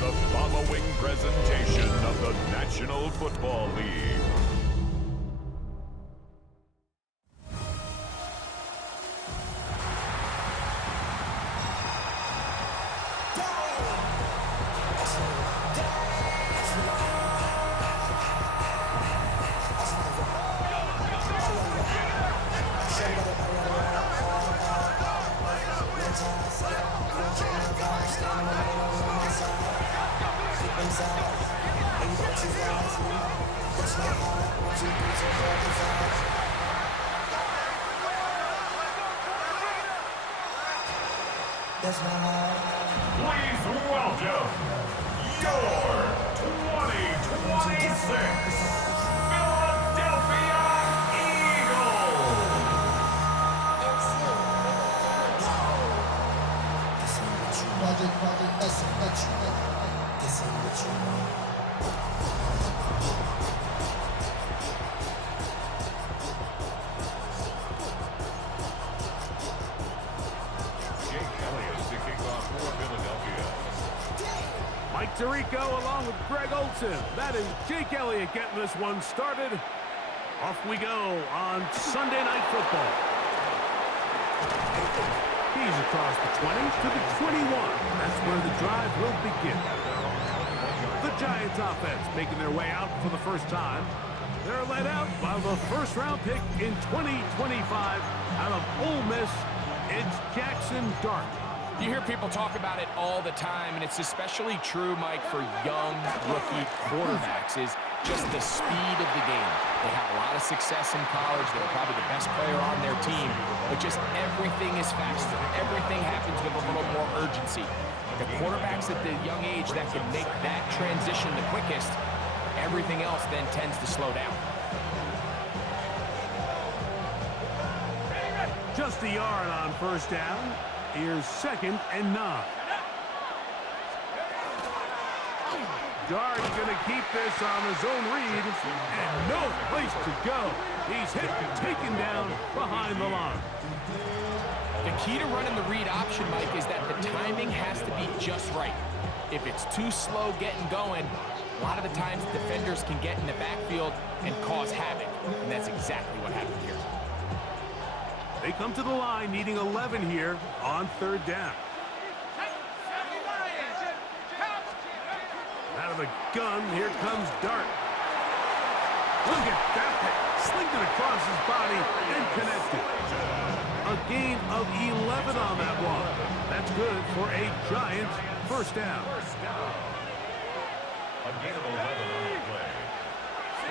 the following presentation of the National Football League. Please welcome your 2026 Philadelphia Eagles. Mike Tirico along with Greg Olson. That is Jake Elliott getting this one started. Off we go on Sunday Night Football. He's across the 20 to the 21. That's where the drive will begin. The Giants offense making their way out for the first time. They're led out by the first-round pick in 2025 out of Ole Miss. It's Jackson Dart. You hear people talk about it all the time, and it's especially true, Mike, for young rookie quarterbacks, is just the speed of the game. They had a lot of success in college. They were probably the best player on their team, but just everything is faster. Everything happens with a little more urgency. The quarterbacks at the young age that can make that transition the quickest, everything else then tends to slow down. Just a yard on first down. Here's 2nd and 9. Dart going to keep this on his own read, and no place to go. He's hit and taken down behind the line. The key to running the read option, Mike, is that the timing has to be just right. If it's too slow getting going, a lot of the times defenders can get in the backfield and cause havoc, and that's exactly what happened here. They come to the line needing 11 here on 3rd down. Out of the gun, here comes Dart. Look at that. Slinged it across his body and connected. A gain of 11 on that one. That's good for a Giants first down. A gain of 11 on the play.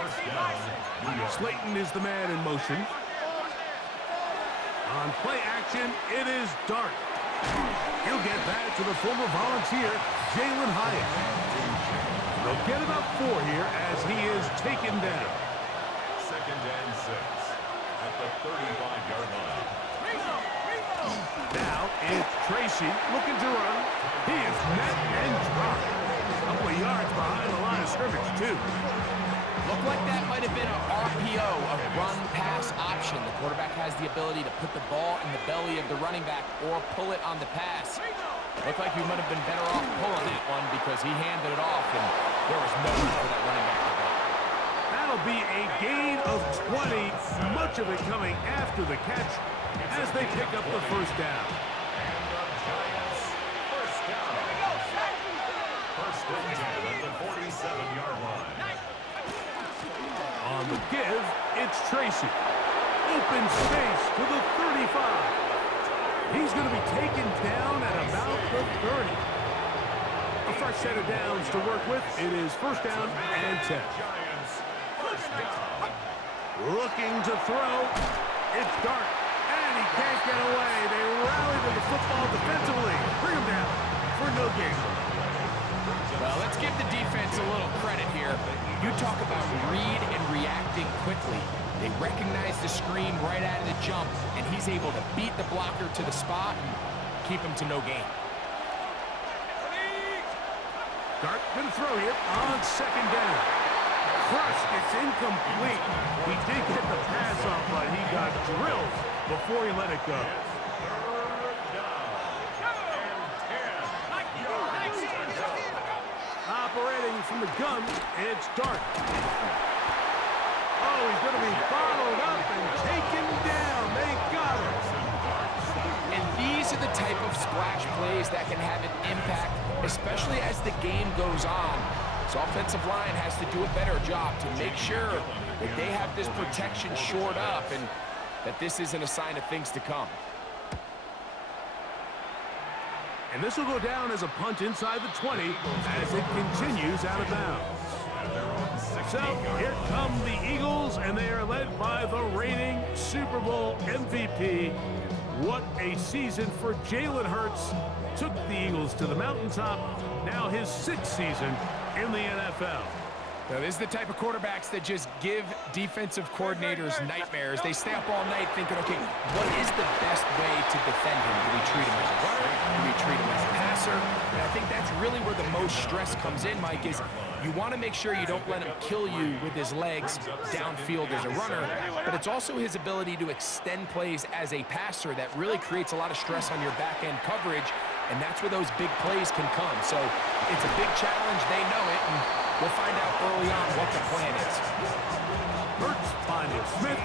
First down. Slayton is the man in motion. On play action, it is Dart. He'll get back to the former Volunteer, Jalen Hyatt. They'll get it up 4 here as he is taken down. 2nd and 6 at the 35-yard line. Now it's Tracy looking to run. He is met and dropped. A couple of yards behind the line of scrimmage, too. Looked like that might have been an RPO, a run-pass option. The quarterback has the ability to put the ball in the belly of the running back or pull it on the pass. Looked like he might have been better off pulling that one because he handed it off, and there was no room for that running back to go. That'll be a gain of 20, much of it coming after the catch as they pick up the first down. And the Giants first down. First and 10 at the 47-yard line. On the give, it's Tracy. Open space to the 35. He's going to be taken down at about the 30. A fresh set of downs to work with. It is first down and 10. Giants first down. Looking to throw. It's Dart. And he can't get away. They rally to the football defensively. Bring him down for no gain. Well, let's give the defense a little credit here. You talk about read and reacting quickly. They recognize the screen right out of the jump, and he's able to beat the blocker to the spot and keep him to no gain. Dart going to throw here on 2nd down. Crush, it's incomplete. He did get the pass off, but he got drilled before he let it go. the gun. It's Dark. Oh, he's going to be bottled up and taken down. They got it. And these are the type of splash plays that can have an impact, especially as the game goes on. So offensive line has to do a better job to make sure that they have this protection shored up and that this isn't a sign of things to come. And this will go down as a punt inside the 20 as it continues out of bounds. So here come the Eagles, and they are led by the reigning Super Bowl MVP. What a season for Jalen Hurts. Took the Eagles to the mountaintop. Now his 6th season in the NFL. Now, this is the type of quarterbacks that just give defensive coordinators nightmares. They stay up all night thinking, okay, what is the best way to defend him? Do we treat him as a runner? Do we treat him as a passer? And I think that's really where the most stress comes in, Mike, is you want to make sure you don't let him kill you with his legs downfield as a runner, but it's also his ability to extend plays as a passer that really creates a lot of stress on your back-end coverage, and that's where those big plays can come. So it's a big challenge. They know it, and we'll find out early on what the plan is. Hurts finding Smith,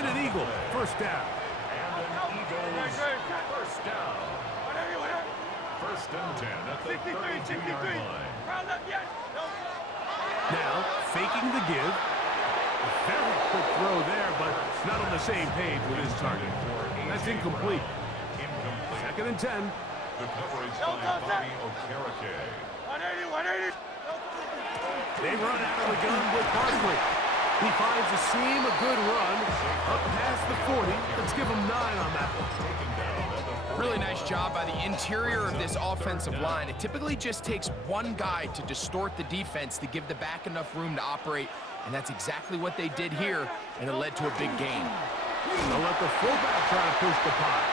and an Eagle. First down. And an Eagles first down. First and 10 at the 32-yard line. Now, faking the give. A very quick throw there, but not on the same page with his target. That's incomplete. Second and 10. The coverage by Bobby Okereke. 180. They run out of the gun with Barkley. He finds a seam, a good run, up past the 40. Let's give him 9 on that one. Really nice job by the interior of this offensive line. It typically just takes one guy to distort the defense to give the back enough room to operate, and that's exactly what they did here, and it led to a big gain. They'll let the fullback try to push the pot.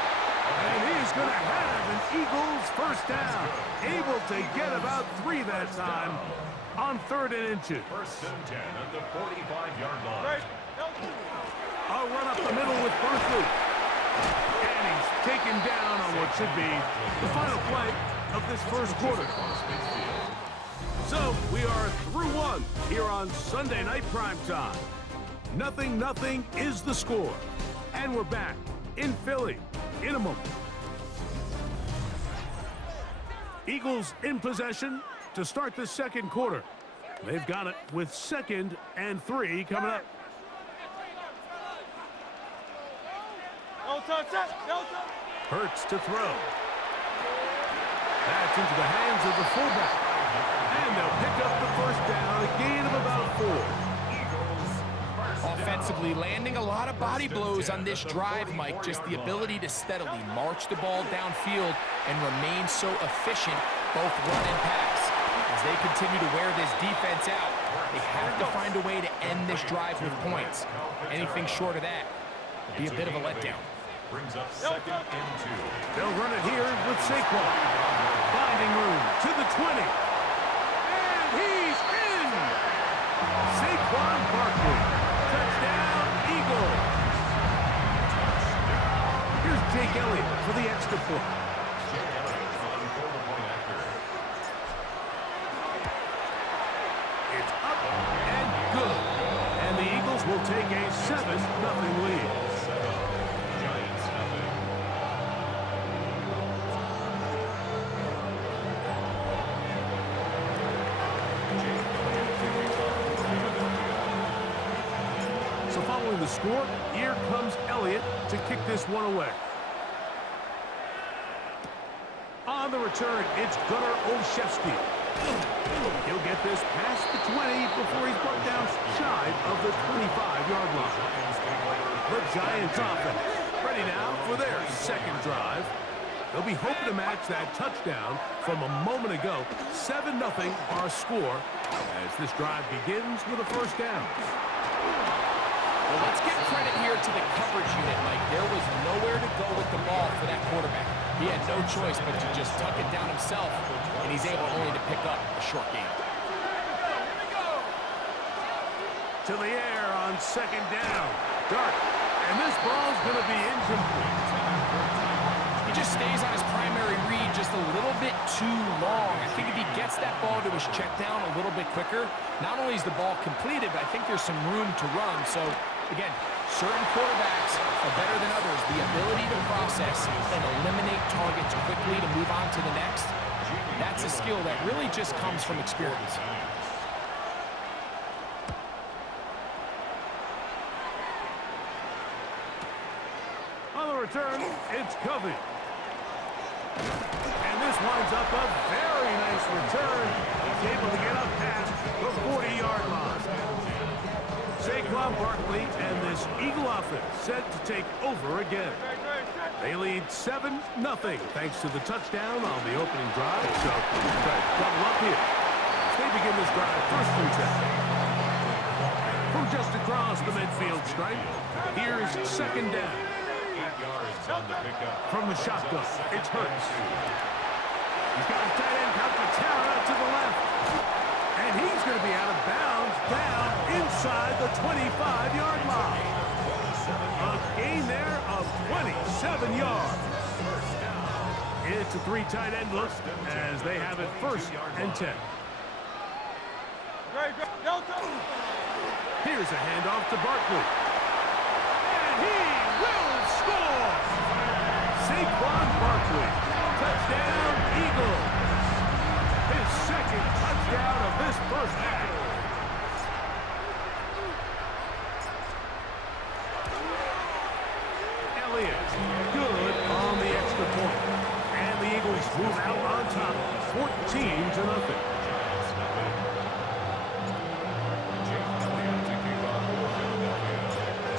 And he's going to have an Eagles first down. Able to get about 3 that time on 3rd and inches. First and 10 at the 45-yard line. A run up the middle with Barkley. And he's taken down on what should be the final play of this first quarter. So we are through 1 here on Sunday Night Primetime. 0-0 is the score. And we're back in Philly in a moment. Eagles in possession to start the second quarter. They've got it with 2nd and 3 coming up. Hurts to throw. That's into the hands of the fullback. And they'll pick up the first down, a gain of about 4. Offensively, landing a lot of body blows on this drive, Mike. Just the ability to steadily march the ball downfield and remain so efficient, both run and pass. As they continue to wear this defense out, they have to find a way to end this drive with points. Anything short of that would be a bit of a letdown. Brings up 2nd and 2. They'll run it here with Saquon. Finding room to the 20. And he's in! Saquon Barkley. Touchdown, Eagles. Here's Jake Elliott for the extra point. It's up and good. And the Eagles will take a 7-0 lead. The score, here comes Elliott to kick this one away. On the return, it's Gunnar Olszewski. He'll get this past the 20 before he's brought down shy of the 25-yard line. The Giants offense ready now for their second drive. They'll be hoping to match that touchdown from a moment ago. 7-0 our score as this drive begins with a first down. Well, let's give credit here to the coverage unit, Mike. There was nowhere to go with the ball for that quarterback. He had no choice but to just tuck it down himself, and he's able only to pick up a short gain. To the air on 2nd down. Dark. And this ball's going to be incomplete. He just stays on his primary read just a little bit too long. I think if he gets that ball to his check down a little bit quicker, not only is the ball completed, but I think there's some room to run. So, again, certain quarterbacks are better than others. The ability to process and eliminate targets quickly to move on to the next, that's a skill that really just comes from experience. On the return, it's Covey. And this winds up a very nice return. He's able to get up past the 40-yard line. Saquon, Barkley, and this Eagle offense set to take over again. They lead 7-0 thanks to the touchdown on the opening drive. So, double up here. They begin this drive first and 10. From just across the midfield stripe, here's second down. 8 yards on the pickup. From the shotgun, it's Hurts. He's got a tight end, Calcaterra to the left. And he's going to be out of bounds down inside the 25-yard line. A gain there of 27 yards. It's a 3 tight end look as they have it first and 10. Here's a handoff to Barkley. And he will score! Saquon Barkley. Touchdown, Eagles. His second touchdown of this first half. Elliott, good on the extra point. And the Eagles move out on top, 14-0.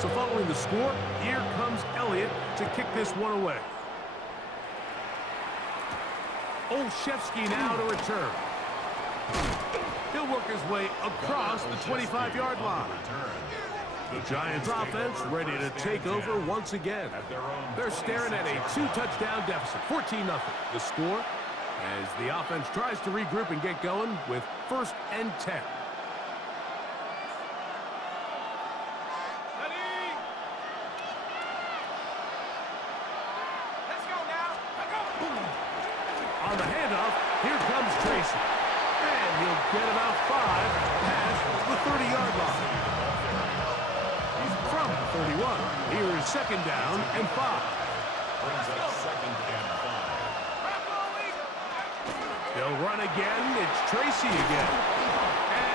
So following the score, here comes Elliott to kick this one away. Olszewski now to return. He'll work his way across the 25-yard line. The Giants offense ready to take over once again. They're staring at a 2-touchdown deficit, 14-0. The score as the offense tries to regroup and get going with first and 10. On the handoff, here comes Tracy. And he'll get about 5 past the 30-yard line. From the 31, here is second down and 5. Brings up second and 5. They'll run again. It's Tracy again.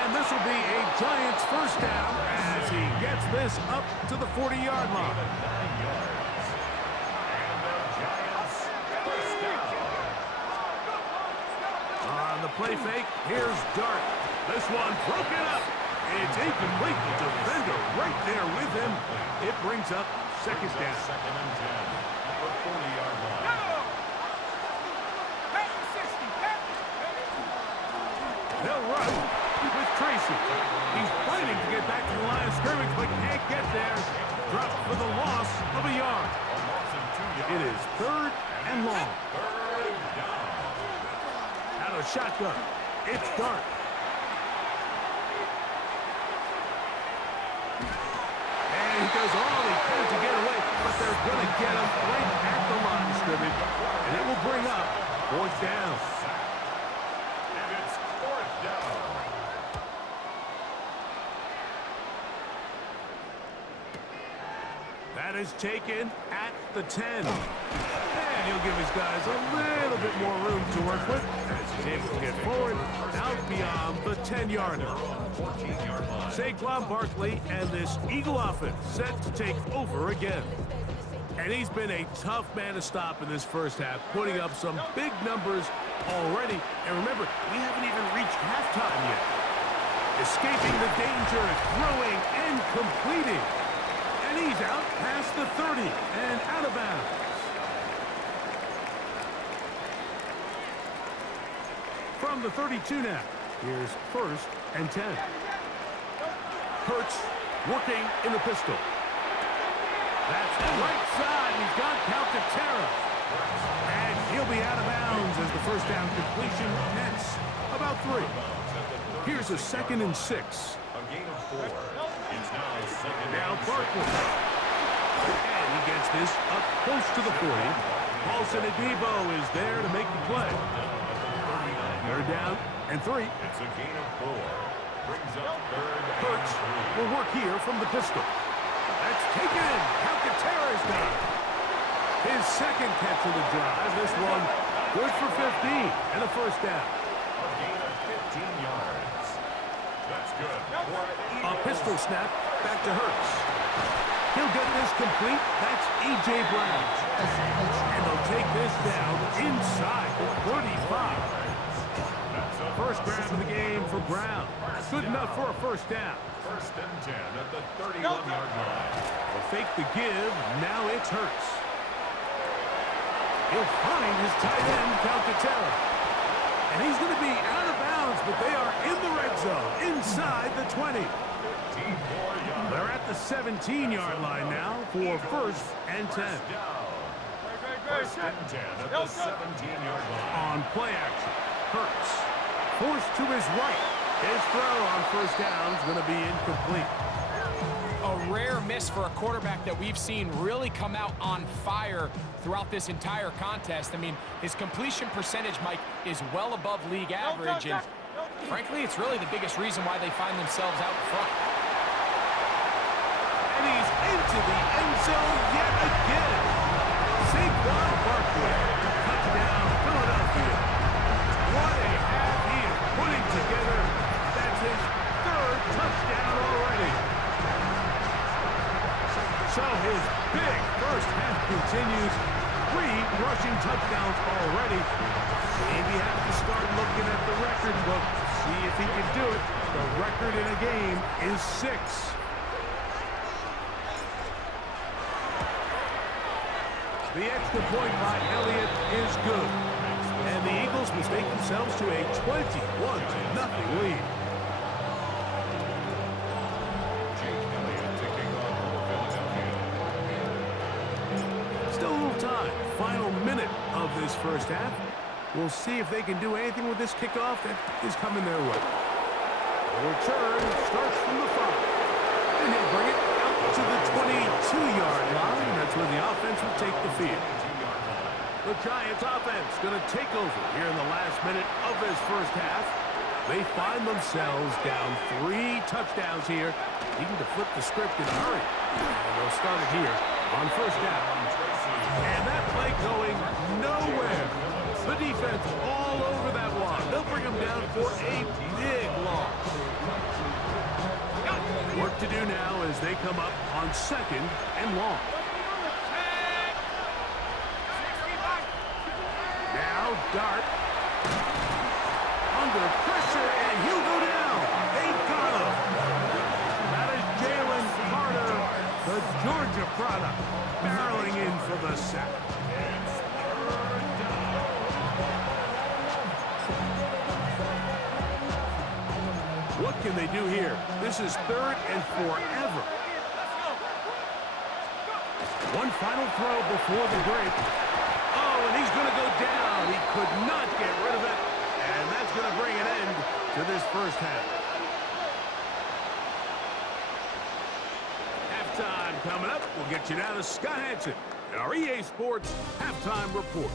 And this will be a Giants first down as he gets this up to the 40-yard line. On the play fake, here's Dart. This one broken up. It's incomplete. The defender right there with him. It brings up second down. Second and 10. The 40-yard line. They'll run with Tracy. He's fighting to get back to the line of scrimmage, but can't get there. Dropped for the loss of a yard. It is third and long. Out of shotgun. It's Dart. And he does all he can to get away, but they're going to get him right at the line of scrimmage. And it will bring up fourth down. And it's fourth down. That is taken at the 10. And he'll give his guys a little bit more room to work with as he's able to get forward out beyond the 10-yard line. Saquon Barkley and this Eagle offense set to take over again. And he's been a tough man to stop in this first half, putting up some big numbers already. And remember, we haven't even reached halftime yet. Escaping the danger, throwing and completing. And he's out past the 30 and out of bounds. From the 32 now, here's first and 10. Hurts working in the pistol. That's right side. He's got Calcaterra. And he'll be out of bounds as the first down completion nets about 3. Here's a second and 6. A gain of 4. It's now second Now and Barkley. And he gets this up close to the 40. Paulson Adebo is there to make the play. They're down and 3. It's a gain of 4. Brings up third and Hurts 3. will work here from the pistol. That's taken in. Calcaterra's got it. His second catch of the drive. This one good for 15 and a first down. A gain of 15 yards. That's good. A pistol snap back to Hurts. He'll get this complete. That's A.J. Brown. And they'll take this down inside the 35. First grab of the game for Brown. Good enough for a first down. First and 10 at the 31-yard line. They'll fake the give. Now it's Hurts. He'll find his tight end, Calcaterra. And he's going to be out of bounds, but they are in the red zone, inside the 20. They're at the 17-yard line now for first and 10. First and 10 at the 17-yard line. On play action, Hurts forced to his right. His throw on first down is going to be incomplete. A rare miss for a quarterback that we've seen really come out on fire throughout this entire contest. I mean, his completion percentage, Mike, is well above league average, and frankly, it's really the biggest reason why they find themselves out in front. And he's into the end zone yet again. Saquon Barkley, touchdown, Philadelphia. What a half he is putting together. That's his third touchdown already. So his big first half continues. 3 rushing touchdowns already. Maybe have to start looking at the record book. See if he can do it. The record in a game is 6. The extra point by Elliott is good. And the Eagles mistake themselves to a 21-0 lead. Still a little time. Final minute of this first half. We'll see if they can do anything with this kickoff that is coming their way. The return starts from the 5. And he'll bring it out to the 22-yard line. That's where the offense will take the field. The Giants offense going to take over here in the last minute of this first half. They find themselves down 3 touchdowns here, needing to flip the script in a hurry. And they'll start it here on first down. And that play going nowhere. The defense all over that one. They'll bring them down for a big loss. Work to do now as they come up on second and long. Now Dart under pressure, and he'll go down. They got him. That is Jalen Carter, the Georgia product, barreling in for the sack. What can they do here? This is third and forever. One final throw before the break. Oh, and he's going to go down. He could not get rid of it. And that's going to bring an end to this first half. Halftime coming up. We'll get you down to Scott Hansen and our EA Sports Halftime Report.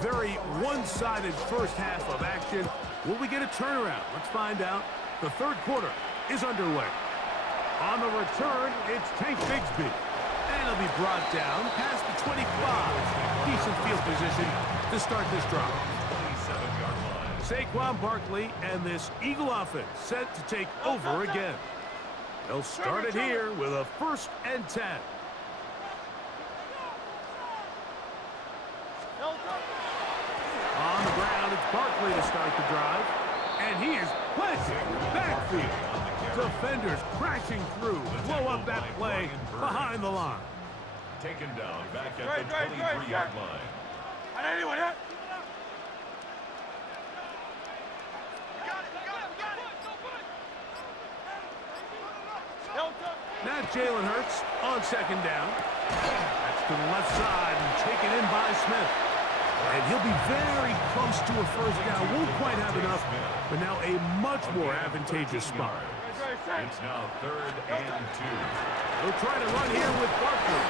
Very one-sided first half of action. Will we get a turnaround? Let's find out. The third quarter is underway. On the return, it's Tank Bigsby. And he'll be brought down past the 25. Decent field position to start this drive. Saquon Barkley and this Eagle offense set to take over again. They'll start it here with a first and 10. On the ground, it's Barkley to start the drive. And he is blitzing the backfield. Defenders crashing through. Blow up that play behind the line. Taken down back at the 23-yard line. Now Jalen Hurts on second down. That's to the left side and taken in by Smith. And he'll be very close to a first down. Won't quite have enough, but now a much more advantageous spot. It's now 3rd and 2. They'll try to run here with Barkley.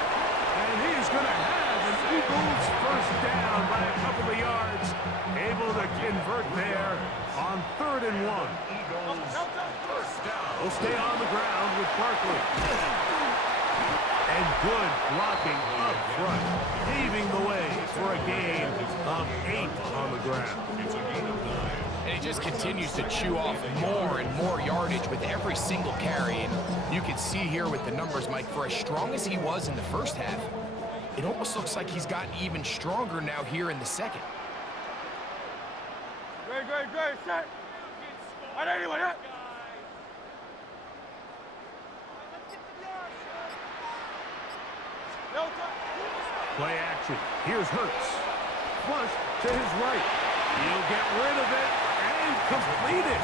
And he's going to have an Eagles first down by a couple of yards. Able to convert there on 3rd and 1. Eagles first down. They'll stay on the ground with Barkley. And good blocking up front, paving the way for a gain of 8 on the ground. It's a gain of 9. And he just continues to chew off more and more yardage with every single carry. And you can see here with the numbers, Mike, for as strong as he was in the first half, it almost looks like he's gotten even stronger now here in the second. Great, set. Anyone, yeah. Play action. Here's Hurts. Flush to his right. He'll get rid of it and complete it.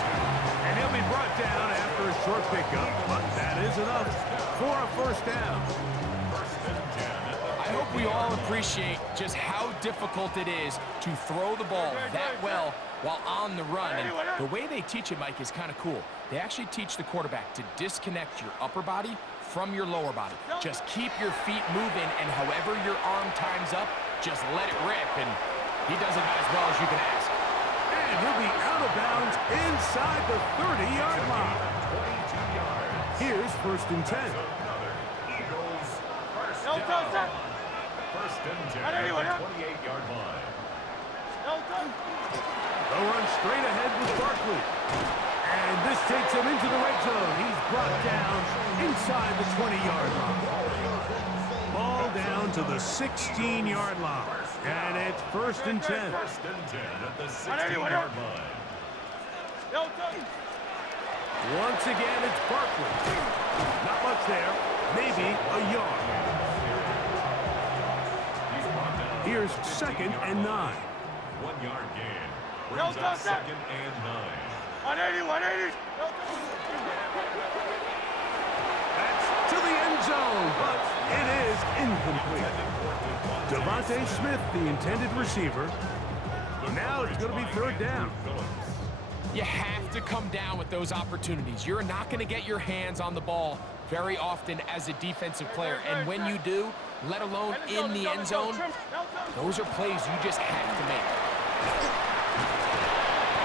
And he'll be brought down after a short pickup, but that is enough for a first down. I hope we all appreciate just how difficult it is to throw the ball that well while on the run. And the way they teach it, Mike, is kind of cool. They actually teach the quarterback to disconnect your upper body from your lower body. Just keep your feet moving, and however your arm times up, just let it rip. And he does it about as well as you can ask. And he'll be out of bounds inside the 30-yard line. 22 yards. Here's 1st and 10. Another Eagles first down. First and 10 at the 28-yard line. They'll run straight ahead with Barkley. And this takes him into the red zone. He's brought down inside the 20-yard line. Ball down to the 16-yard line. And it's 1st and 10. First and 10 at the 16-yard line. Once again, it's Barkley. Not much there. Maybe a yard. He's brought down. Here's 2nd and 9. 1-yard gain. Brings up 2nd and 9. 180. That's to the end zone, but it is incomplete. Devontae Smith, the intended receiver. Now it's going to be 3rd down. You have to come down with those opportunities. You're not going to get your hands on the ball very often as a defensive player. And when you do, let alone in the end zone, those are plays you just have to make.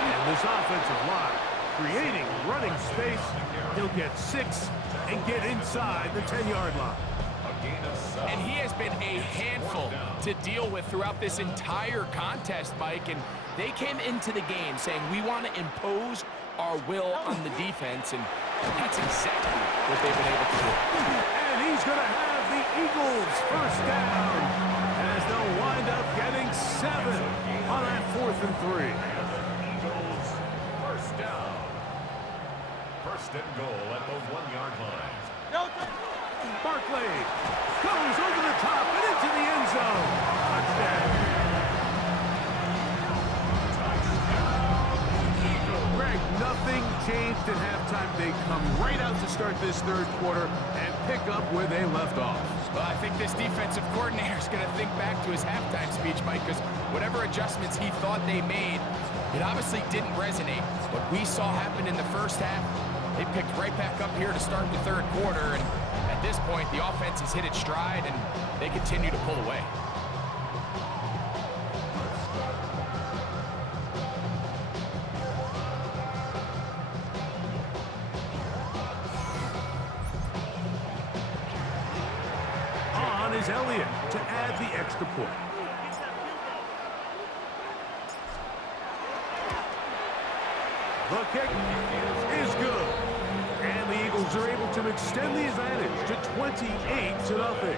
And this offensive line creating running space. He'll get 6 and get inside the 10-yard line. And he has been a handful to deal with throughout this entire contest, Mike. And they came into the game saying, we want to impose our will on the defense. And that's exactly what they've been able to do. And he's going to have the Eagles first down as they'll wind up getting 7 on that 4th and 3. Eagles first down. First and goal at the 1-yard line. Barkley goes over the top and into the end zone. Touchdown. Greg, nothing changed at halftime. They come right out to start this 3rd quarter and pick up where they left off. Well, I think this defensive coordinator is going to think back to his halftime speech, Mike, because whatever adjustments he thought they made, it obviously didn't resonate. What we saw happen in the first half, they picked right back up here to start the 3rd quarter, and at this point, the offense has hit its stride, and they continue to pull away. On is Elliott to add the extra point. The kick is good. And the Eagles are able to extend the advantage to 28-0.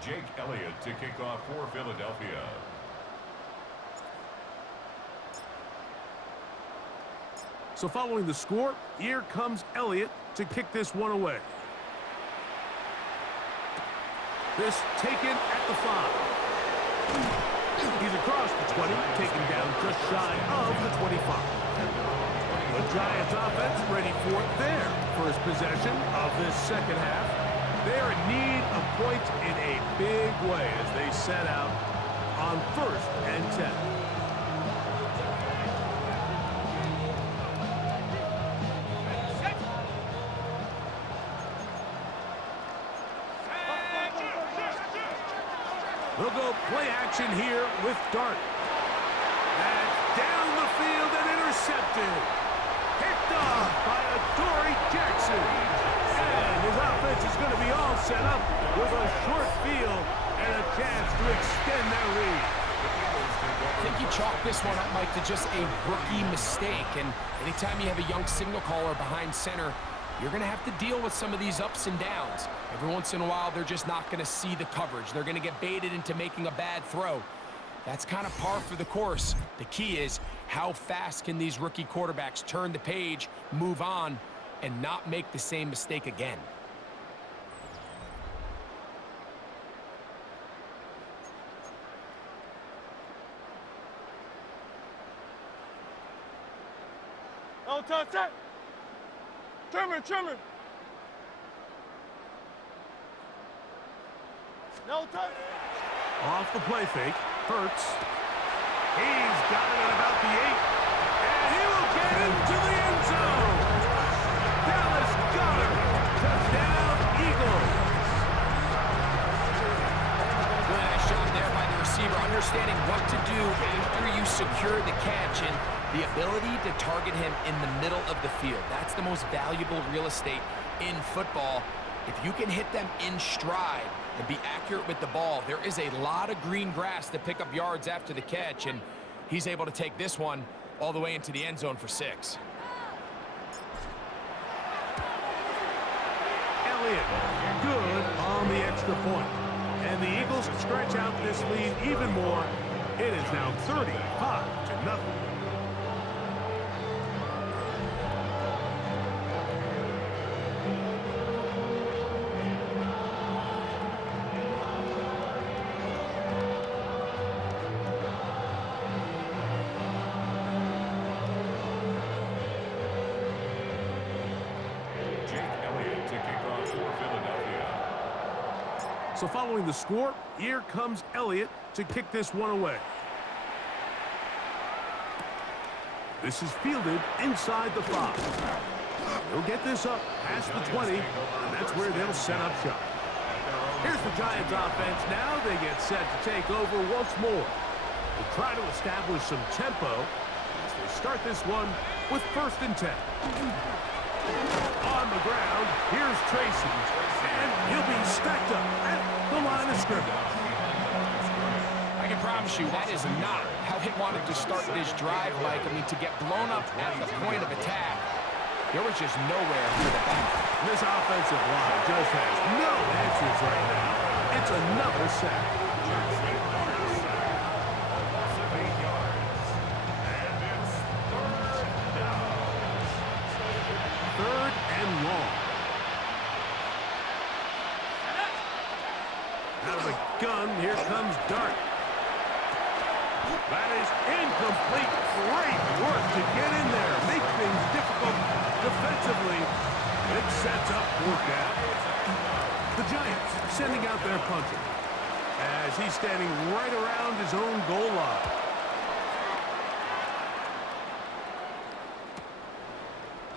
Jake Elliott to kick off for Philadelphia. So following the score, here comes Elliott to kick this one away. This taken at the 5. He's across the 20, taken down just shy of the 25. The Giants offense ready for their first possession of this second half. They're in need of points in a big way as they set out on 1st and 10. They'll go play action here with Dart. That's down the field and intercepted. Picked off by Adoree Jackson. And his offense is going to be all set up with a short field and a chance to extend their lead. I think you chalk this one up, Mike, to just a rookie mistake. And anytime you have a young signal caller behind center, you're going to have to deal with some of these ups and downs. Every once in a while, they're just not going to see the coverage. They're going to get baited into making a bad throw. That's kind of par for the course. The key is how fast can these rookie quarterbacks turn the page, move on, and not make the same mistake again. No touch that. Trim it. No touch. Off the play fake. Hurts. He's got it at about the 8. And he will get into the end zone. Dallas Goedert. Touchdown, Eagles. Really nice job there by the receiver, understanding what to do after you secure the catch and the ability to target him in the middle of the field. That's the most valuable real estate in football. If you can hit them in stride and be accurate with the ball, there is a lot of green grass to pick up yards after the catch, and he's able to take this one all the way into the end zone for 6. Elliott, good on the extra point. And the Eagles stretch out this lead even more. It is now 35-0. So following the score, here comes Elliott to kick this one away. This is fielded inside the 5. He'll get this up past the 20, and that's where they'll set up shop. Here's the Giants offense. Now they get set to take over once more. They try to establish some tempo as they start this one with 1st and 10. On the ground, here's Tracy, and he'll be stacked up at the line of scrimmage. I can promise you that is not how he wanted to start this drive, Mike. I mean, to get blown up at the point of attack, there was just nowhere for the back. This offensive line just has no answers right now. It's another sack. Out of the gun, here comes Dart. That is incomplete. Great work to get in there. Make things difficult defensively. It sets up 4th down. The Giants sending out their punter as he's standing right around his own goal line.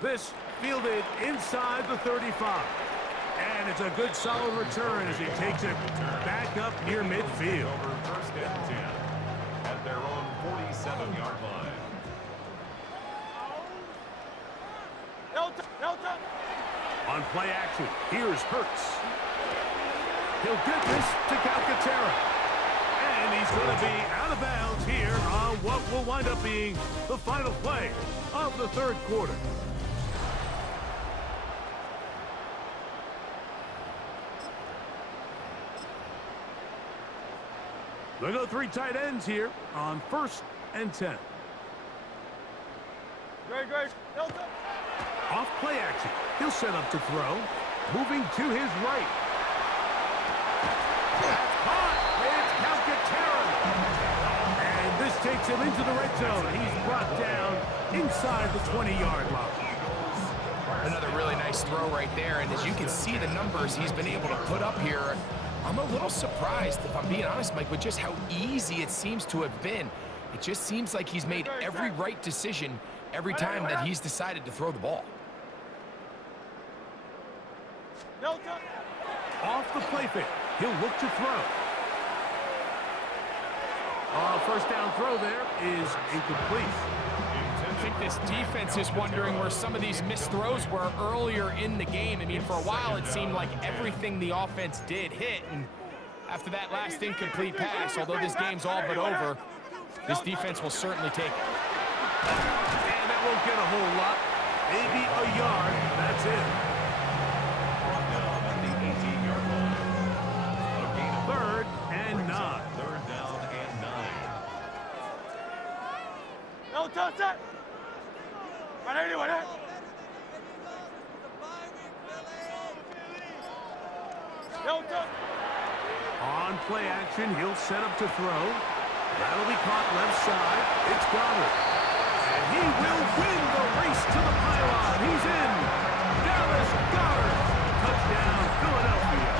This fielded inside the 35. And it's a good solid return as he takes it back up near midfield. Over 1st and 10 at their own 47-yard line. No touch. On play action, here's Hurts. He'll get this to Calcaterra. And he's going to be out of bounds here on what will wind up being the final play of the 3rd quarter. They go 3 tight ends here on 1st and 10. Great. No touch. Off play action. He'll set up to throw. Moving to his right. That's caught. It's Calcaterra. Takes him into the red zone. He's brought down inside the 20-yard line. Another really nice throw right there, and as you can see the numbers he's been able to put up here, I'm a little surprised, if I'm being honest, Mike, with just how easy it seems to have been. It just seems like he's made every right decision every time that he's decided to throw the ball. Off the play fake, he'll look to throw. First down throw there is incomplete. I think this defense is wondering where some of these missed throws were earlier in the game. I mean, for a while, it seemed like everything the offense did hit. And after that last incomplete pass, although this game's all but over, this defense will certainly take it. And that won't get a whole lot. Maybe a yard. That's it. Third and 9. Third down and 9. No touch that. On play action, he'll set up to throw. That'll be caught left side. It's Goddard. And he will win the race to the pylon. He's in. Dallas Goddard. Touchdown, Philadelphia.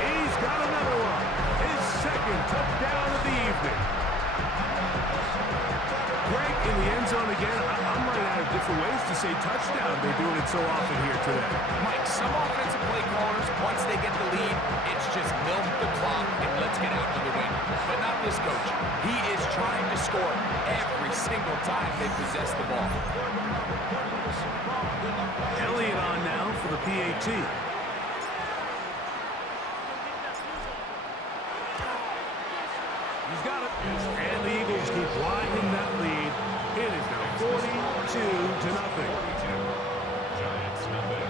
He's got another one. His second touchdown of the evening. Greg in the end zone again. I'm running out of different ways to say touchdown. They're doing it so often here today. Mike, some offensive play callers, once they get the lead, it's just milk the clock and let's get out to the win. But not this coach. He is trying to score every single time they possess the ball. Elliott on now for the PAT. He's got it. And the Eagles keep widening that lead. It is now 42-0. Giants nothing.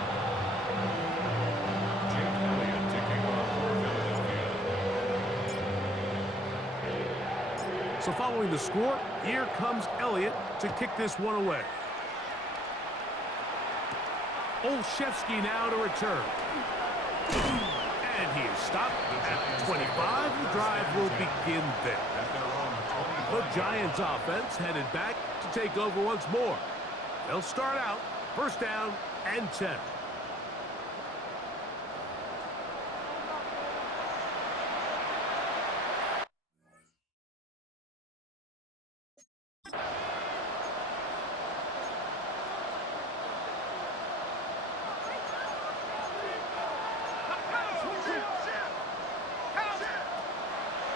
Jake Elliott taking off for Philadelphia. So following the score, here comes Elliott to kick this one away. Olszewski now to return. And he is stopped at the 25. The drive will begin there. The Giants offense headed back to take over once more. They'll start out first down and 10.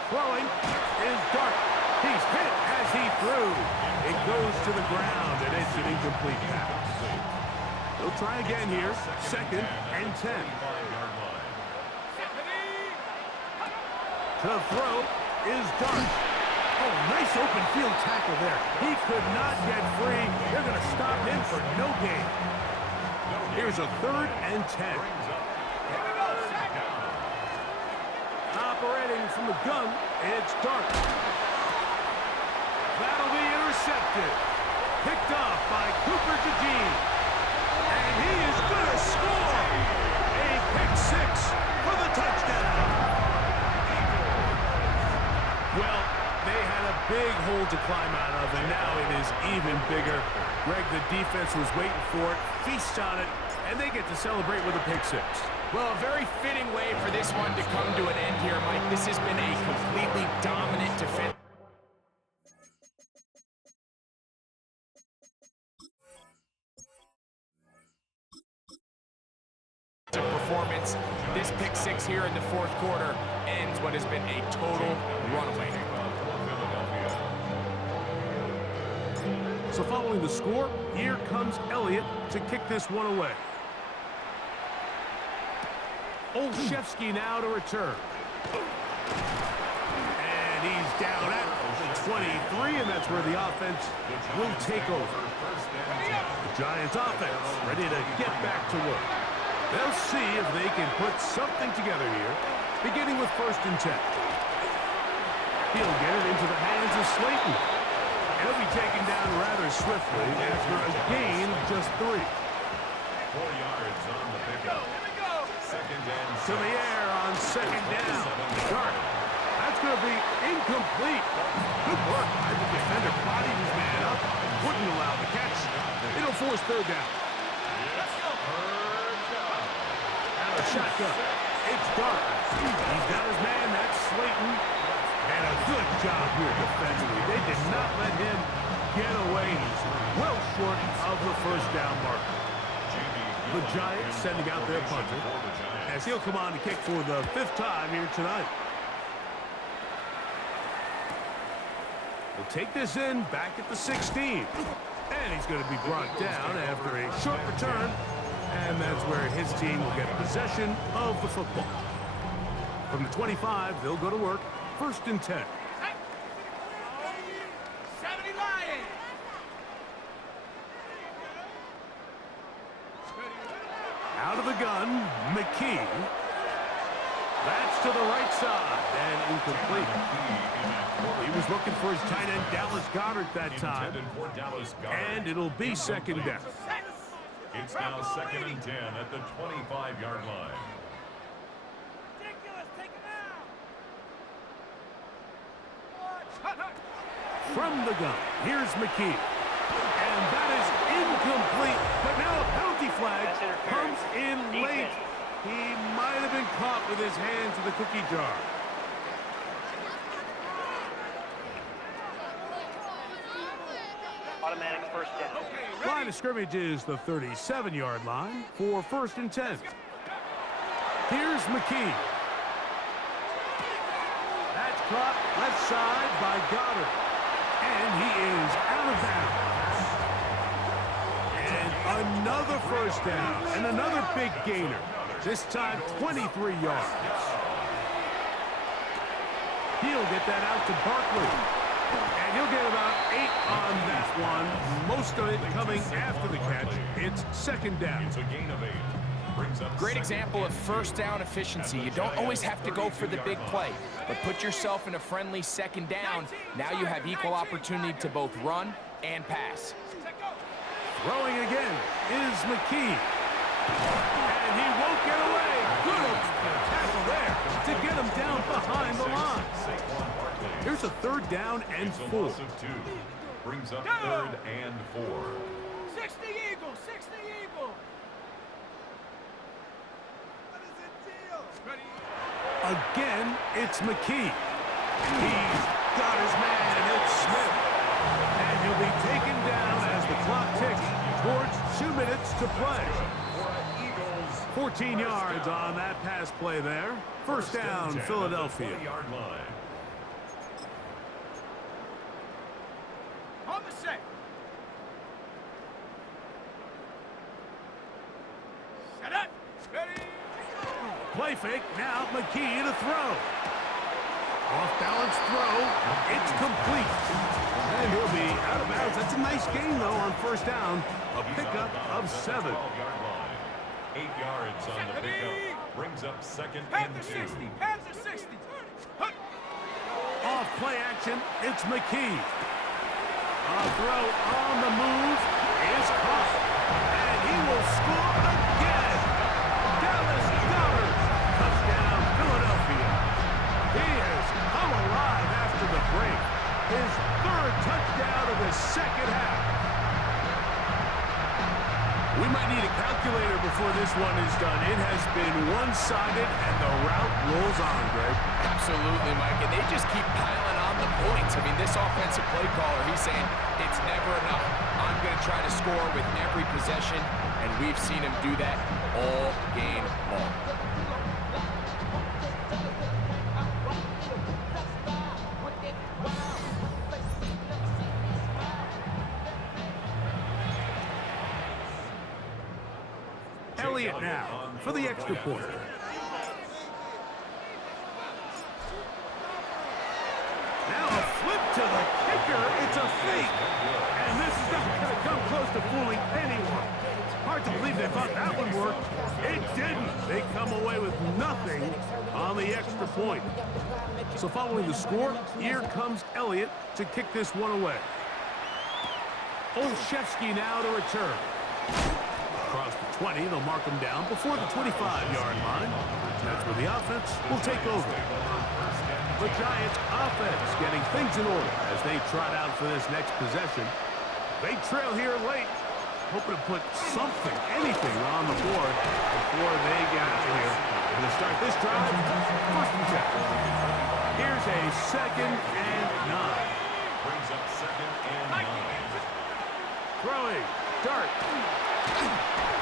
Throwing is Dark. He's hit as he threw. It goes to the ground, and it's an incomplete pass. They'll try again here. Second and 10. To throw is Dark. Oh, nice open field tackle there. He could not get free. They're going to stop him for no gain. Here's a third and 10. Operating from the gun, it's Dark. That'll be intercepted. Picked off by Cooper DeJean. And he is going to score. A pick six for the touchdown. Well, they had a big hole to climb out of, and now it is even bigger. Greg, the defense was waiting for it, feasts on it, and they get to celebrate with a pick six. Well, a very fitting way for this one to come to an end here, Mike. This has been a completely dominant defense. Performance. This pick six here in the fourth quarter ends what has been a total runaway. So following the score, here comes Elliott to kick this one away. Olszewski now to return. And he's down at the 23, and that's where the offense will take over. The Giants offense ready to get back to work. They'll see if they can put something together here, beginning with first and 10. He'll get it into the hands of Slayton. He'll be taken down rather swiftly after a gain of just 3. 4 yards on the pickup. Second and To the air on second down. Dark. That's going to be incomplete. Good work by the defender. Bodied his man up. Wouldn't allow the catch. It'll force third down. Let's go. Third down. Out of shotgun. It's dark. He's got his man. That's Slayton. And a good job here defensively. They did not let him get away. He's well short of the first down marker. The Giants sending out their punter as he'll come on to kick for the 5th time here tonight. He'll take this in back at the 16. And he's going to be brought down after a short return. And that's where his team will get possession of the football. From the 25, they'll go to work. 1st and 10. 70 Lions. Out of the gun, McKee. That's to the right side and incomplete. He was looking for his tight end, Dallas Goedert, that time. And it'll be 2nd down. It's now 2nd and 10 at the 25-yard line. From the gun, here's McKee. And that is incomplete. But now a penalty flag comes in late. He might have been caught with his hands in the cookie jar. Automatic first down. Line of scrimmage is the 37-yard line for 1st and 10. Here's McKee. That's caught left side by Goedert. And he is out of bounds. And another first down and another big gainer. This time 23 yards. He'll get that out to Barkley. And he'll get about 8 on that one. Most of it coming after the catch. It's 2nd down. It's a gain of 8. Brings up Great example of first down efficiency. You don't always have to go for the big play, but put yourself in a friendly 2nd down. Now you have equal opportunity to both run and pass. Throwing again is McKee. And he won't get away. Good tackle there to get him down behind the line. Saquon Barkley. Here's a 3rd down and 4. Loss of 2. Brings up 3rd and 4. 60 Eagle, 60 Eagle. What is it, deal? Ready? Again, it's McKee. He's got his man, and it's Smith. And he'll be taken down as the clock ticks towards 2 minutes to play. 14 yards on that pass play there. 1st down, Philadelphia. 20-yard line. On the set. Set up. Ready. Play fake, now McKee to throw. Off-balance throw, it's complete. And he'll be out of bounds. That's a nice gain, though, on 1st down. A pickup of 7. 12-yard line. 8 yards on the pickup. Brings up 2nd and Panther 2. 60. Panther 60. Off play action, it's McKee. A throw on the move is caught. And he will score again. Dallas Goedert. Touchdown, Philadelphia. He has come alive after the break. His 3rd touchdown of the 2nd half. We might need a calculator before this one is done. It has been one-sided, and the route rolls on, Greg. Absolutely, Mike, and they just keep piling on the points. I mean, this offensive play caller, he's saying it's never enough. I'm going to try to score with every possession, and we've seen him do that all game long. Elliott now for the extra point. Now a flip to the kicker. It's a fake. And this is not going to come close to fooling anyone. Hard to believe they thought that would work. It didn't. They come away with nothing on the extra point. So following the score, here comes Elliott to kick this one away. Olszewski now to return. Across the 20, they'll mark him down before the 25-yard line. That's where the offense will take over. The Giants offense getting things in order as they trot out for this next possession. They trail here late, hoping to put something, anything on the board before they get out of here. And to start this drive, 1st and 10. Here's a 2nd and 9. Brings up 2nd and 9. Throwing, dart.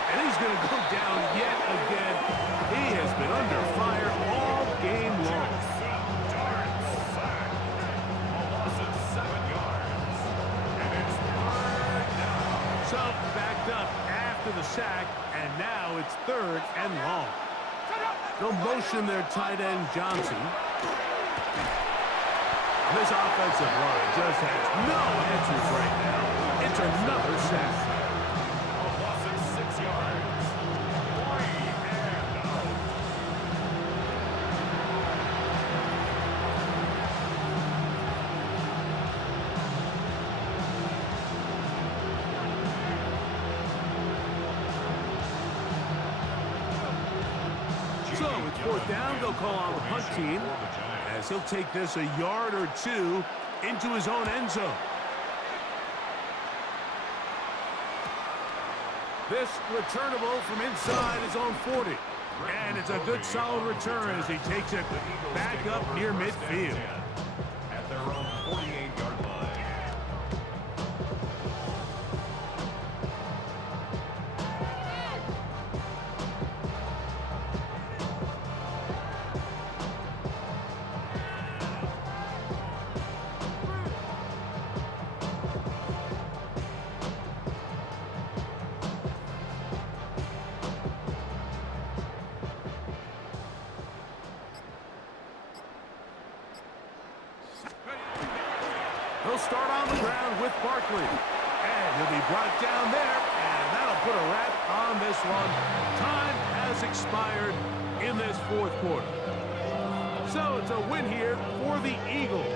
And he's going to go down yet again. He has been under fire all game long. Dart sack. A loss of 7 yards. And it's 3rd down. So backed up after the sack, and now it's 3rd and long. They'll motion their tight end Johnson. This offensive line just has no answers right now. It's another sack. A loss of 6 yards. 3 and out. So it's 4th down. They'll call on the punt team as he'll take this a yard or 2 into his own end zone. This returnable from inside his own 40. And it's a good solid return as he takes it back up near midfield. At their own 48-yard line. He'll start on the ground with Barkley. And he'll be brought down there, and that'll put a wrap on this one. Time has expired in this 4th quarter. So it's a win here for the Eagles.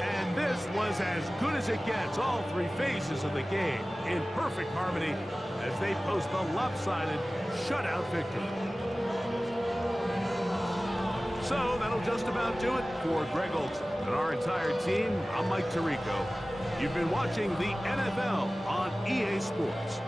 And this was as good as it gets, all 3 phases of the game in perfect harmony as they post the lopsided shutout victory. So that'll just about do it for Greg Olson and our entire team. I'm Mike Tirico. You've been watching the NFL on EA Sports.